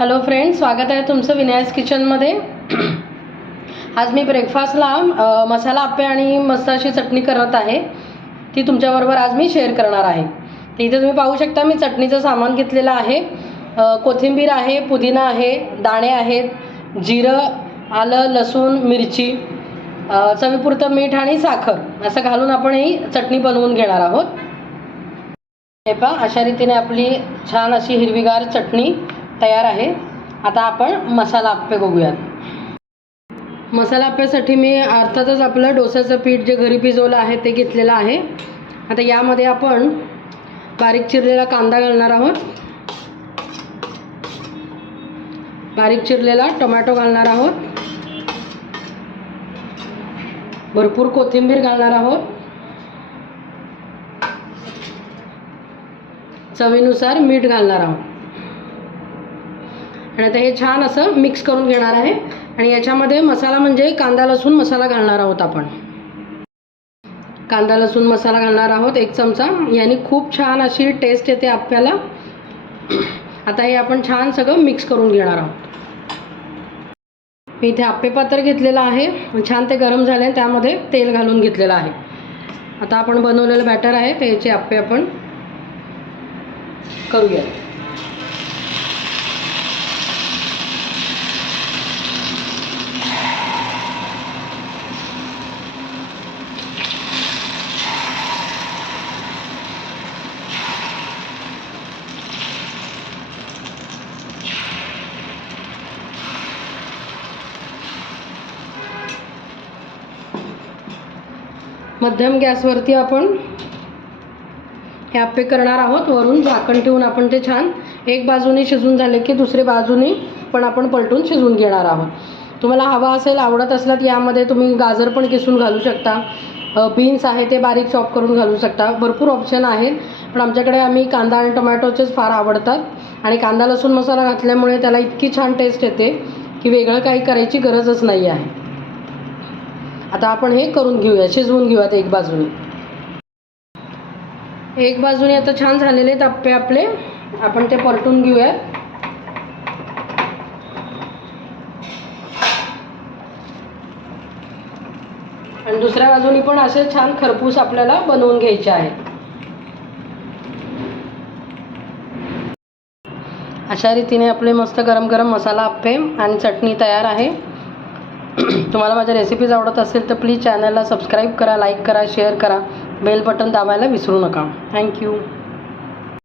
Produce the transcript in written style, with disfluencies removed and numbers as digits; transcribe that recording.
Hello friends, स्वागत आहे तुमचं विनायस किचनमध्ये। आज मी ब्रेकफास्टला मसाला आप्पे आणि मस्त अशी चटणी करत आहे, ती तुमच्याबरोबर आज मी शेअर करणार आहे। तर इथे तुम्ही पाहू शकता मी चटणीचं सामान घेतलेलं आहे। कोथिंबीर आहे, पुदिना आहे, दाणे आहेत, जिरं, आलं, लसूण, मिरची, चवीपुरतं मीठ आणि साखर असं घालून आपण ही चटणी बनवून घेणार आहोत। हे पहा, अशा रीतीने आपली छान अशी हिरवीगार चटणी तयार आहे। आता आपण मसाला आप्पे बघूयात। मसाला आप्प्यासाठी मी अर्थातच आपलं डोसाचं पीठ जे घरी भिजवलं आहे ते घेतलेलं आहे। आता यामध्ये आपण बारीक चिरलेला कांदा घालणार आहोत, बारीक चिरलेला टोमॅटो घालणार आहोत, भरपूर कोथिंबीर घालणार आहोत, चवीनुसार मीठ घालणार आहोत आणि आता हे छान असं मिक्स करून घेणार आहे। आणि याच्यामध्ये मसाला म्हणजे कांदा लसूण मसाला घालणार आहोत आपण। कांदा लसूण मसाला घालणार आहोत 1 चमचा, याने खूप छान अशी टेस्ट येते आप्प्याला। आता हे आपण छान सगळं मिक्स करून घेणार आहोत। मी इथे आप्पे पात्र घेतलेलं आहे, छान ते गरम झाले, त्यामध्ये तेल घालून घेतलेलं आहे। आता आपण बनवलेलं बॅटर आहे त्याचे आप्पे आपण करूया। मध्यम गॅसवरती आपण हे आप्पे करणार आहोत। वरून झाकण ठेवून आपण ते छान एक बाजूने शिजून झाले की दुसरी बाजूने पण आपण पलटून शिजवून घेणार आहोत। तुम्हाला हवा असेल, आवडत असल्यास यामध्ये तुम्ही गाजर पण किसून घालू शकता, बीन्स आहे ते बारीक चॉप करून घालू शकता, भरपूर ऑप्शन आहेत। पण आमच्याकडे आम्ही कांदा आणि टोमॅटोचेच फार आवडतात आणि कांदा लसूण मसाला घातल्यामुळे त्याला इतकी छान टेस्ट येते की वेगळं काही करायची गरजच नाही आहे। आता आपण हे करून घेऊया, शिजवून घेऊयात एक बाजूने। एक बाजूने आता छान झालेले आहेत आप्पे आपले, आपण ते परतून घेऊयात। आणि दुसऱ्या बाजूने पण असे छान खरपूस आपल्याला बनवून घ्यायचे आहे। अशा रीतीने आपले मस्त गरम गरम मसाला आप्पे आणि चटणी तयार आहे। तुम्हाला माझ्या रेसिपीज आवडत असेल तर प्लीज चॅनलला सबस्क्राईब करा, लाईक करा, शेअर करा, बेल बटन दाबायला विसरू नका। थँक्यू।